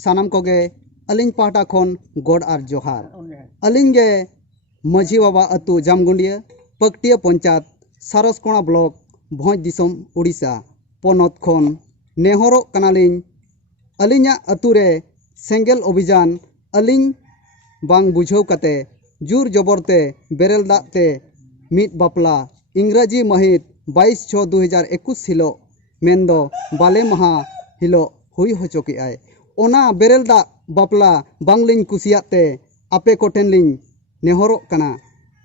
सानाम कोगे अलिंग पाटा खन गड आर जोहार अलिंग गे माझी बाबा अतु जामगुंडिया पकटिया पंचायत सारसकोणा ब्लॉक भोज दिसम उड़ीसा पनत खन नेहरो कनालिंग अलिंगा अतु रे सेंगेल अभियान अलिंग बांग बुझाव कते जुर जबरते बेरेल दाते मित बापला इंग्राजी महित 22/6/2021 हिलो मेंदो बाले महा हिलो हुई होचोके आय ओना बेरेल दा बापला बांगलिंग कुसियाते आपे कोटेनलिंग नेहरो कना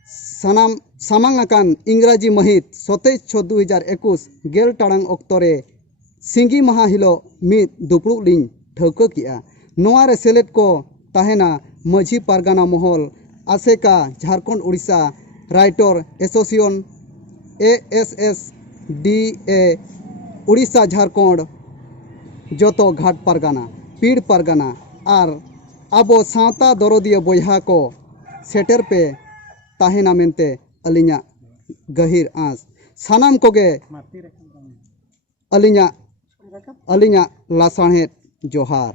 सानाम सामांग अकान इंग्राजी महित 27/6/2021 गेल टाड़ांग अक्तरे सिंगी महा हिलो मित दुपड़ू लिंग ठौका किया नोआ रे सेलेद को ताहेना माझी पारगाना महल आसेका Jharkhand Orissa writer association ASSDA Orissa Jharkhand जोतो घाट पारगाना पीड़ पारगाना आर आबो सावता दरदिया बोयहा को सेटर पे ताहेना मेनते अलिंगा गहिर आस सानाम कोगे अलिंगा लासाणहेद जोहार।